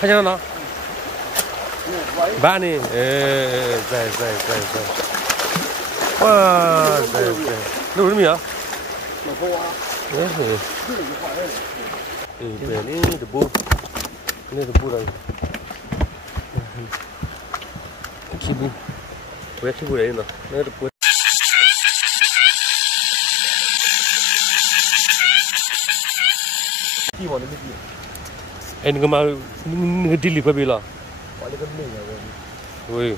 看见了吗？把你在，哇，在，那有什么呀？对，你的布了，起布，不要起布人了，那个布。地方那边。哎，那个嘛，那个地里快没了。喂，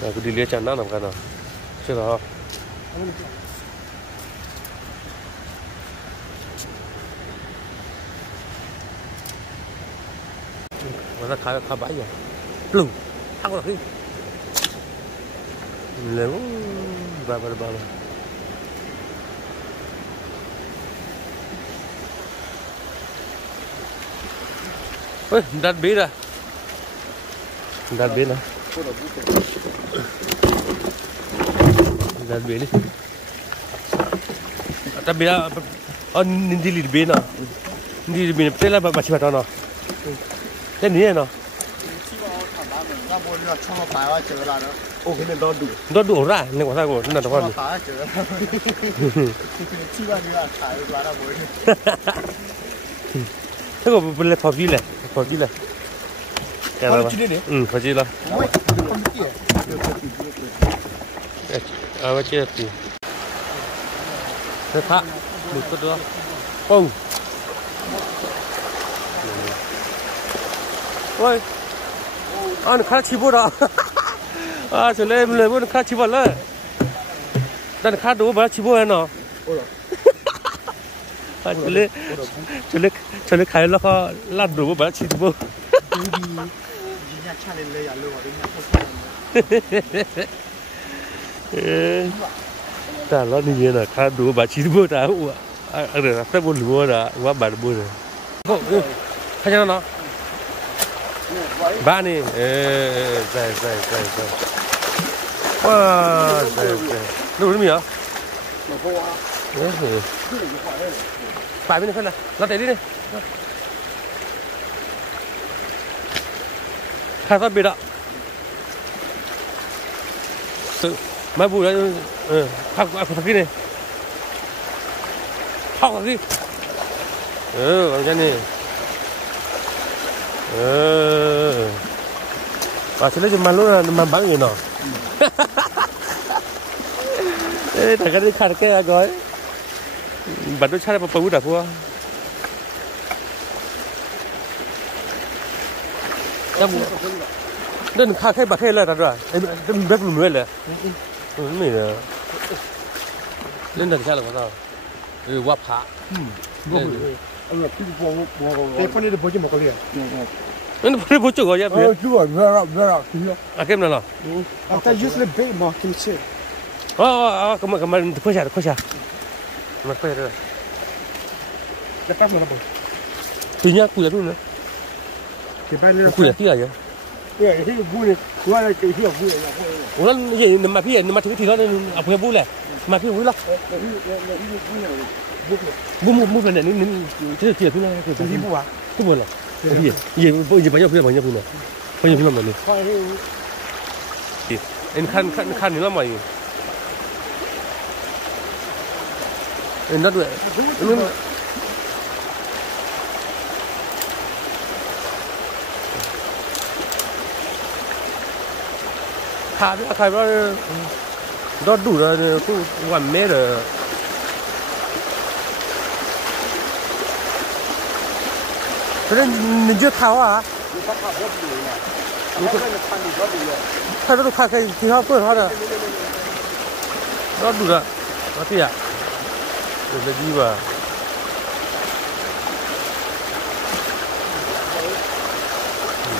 那个地里讲哪能看呢？是的啊。我那开白呀，不，他过去，来，拜了。喂，đặt bế ra. Đặt bế nào. Đặt bế đi. Đặt bế ra. Đi lì bế nào. Đi bế thế là bà chỉ bắt nào. Thế này nào. Ô cái này đó đủ. Đó đủ ra, này quả sao của nó đâu con. Thế có bên phật gì này, cái nào? Phật gì là? Vậy chứ gì? Thế thà, được cái đó. Ô, ôi, anh khá chi bố đó. Trở lên bố khá chi bố lên. Đang khá đủ bố chi bố anh nào? 저래 가일라가 란도 뭐 치도 뭐 다 란이나 가도 마치도 뭐다 그래 빼볼 뭐다 와 말 뭐다 하잖아 바니 자 와, 너 얼마야? Bài bên này là nó để đi đi. Khai phát biệt ạ. Tự mai bùi đấy học thật kia này. Học thật kia. Còn cái này. Và sẽ lấy cho mà lúc là mà bán người nào. Ê, thằng cái đi khai cái gói. Bạn đối 차례 바쁘고 다 보아. 넌 카케 바케 라다. 넌 몇 분 왜래? 뭐야? 넌 잘라 봐라. 이 와파. 뭐. 폰에도 보지 못 걸려. 넌 보내 보죠 거야. 좋아. 왜라. 아, 게임나. 아까 유스를 베이 막 김치. 그만 코샤. Mà quay rồi. Đã phát mà nó bồi. Thì nhá, cùi luôn nữa. Thì bay lên. Cùi kia vậy? Cái cùi, cùi là cái hiểu cùi là. Ủa nó gì mà phía mà thứ thì nó à phía bù lẹ. Mà phía bù lắm. Bù phần này nên thế kia thứ này cái gì bù à? Cái bù là. Gì bao nhiêu bù nào? Bao nhiêu lắm này. Thì anh khăn nữa mày. Nó được. khai nó đủ rồi cũng hoàn mê rồi. Thế nên mình chưa tháo à? Khai nó khai cái thì họ cứ rồi. Nó đủ rồi. Nó thì à? Được đi vào.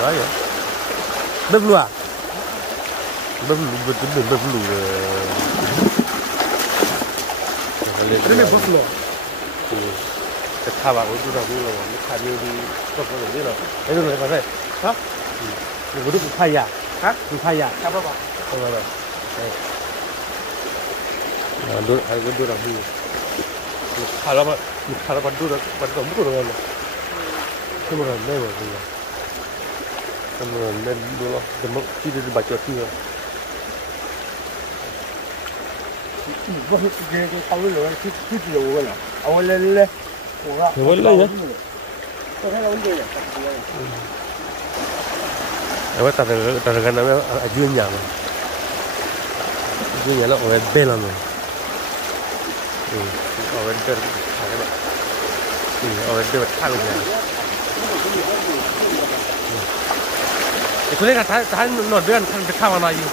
Đấy vậy. Bếp lùa à? Bếp lùa. Đây là bếp lùa. Cái thà vào cái đó cũng là nó thà nhiều đi có cái nào. Đấy rồi vào đây. Hả? Mình có được khai à? Hả? Khai à? Khai bao bao? Rồi. Đây. Đôi ai có đôi nào đi. Khai là bắt đôi là bắt đầu mất rồi. Temuran deh maksudnya. Temuran deh dulu, demam tidak dibaca juga. Bos dia tahu loh, itu loh lah. Awalnya orang. Awalnya ya. Orang lawan dia. Awak tak ada nama ajunya. Ajunya lah orang bela tu. Orang ber, orang ber tahu dia. Itu ni kan tahan nordern kan berkah mana lagi.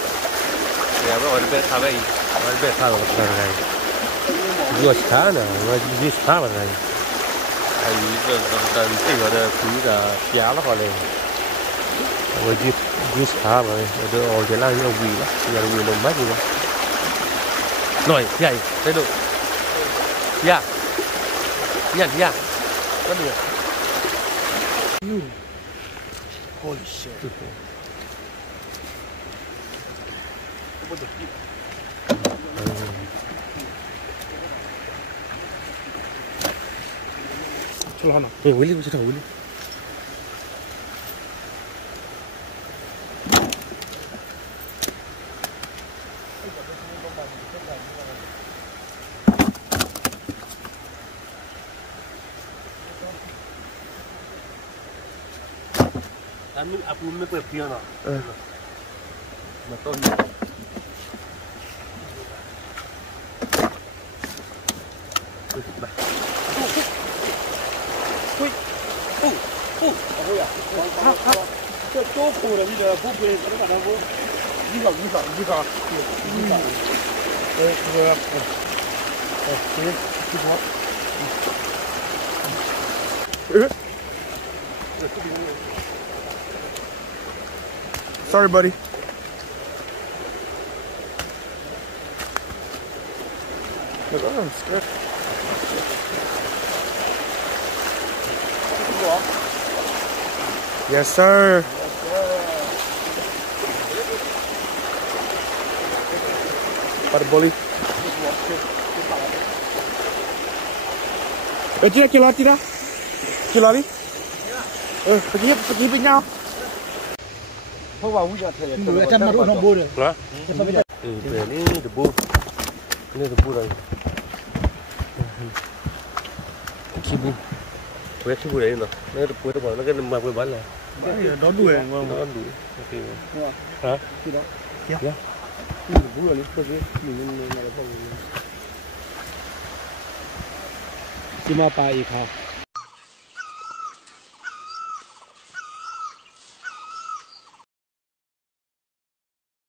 Ya, orang ber tahu lagi. Orang ber tahu orang lagi. Dua sana, orang di sana lagi. Ayu dan tiga ada kuda piala kali. Orang di sana, ada orang jalan yang wui lah, yang wui lomba juga. Noi, ya, itu. Ya, ya, kan dia. Holy shit. Celana. Willy macam Willy. Kami apa nak pergi mana? Betul.这多苦的，你这不会，这个他不，一个，这个，Sorry, buddy. Look, I'm scared. Yes, sir. Parabolic. Tira, tira. Tira đi. Pergi nhau. Không vào vui chơi. Người ta mà không bôi được. Hả? Về ní debu. Ní debu rồi. Kibu. Gue kibu đấy nó. Nó debu itu nó cái mà gue balik. Đón đuổi. Đón đuổi. Hả? Ya. Ini debu lah ni. Pergi. Ini mana pun. Cuma apa ikhah?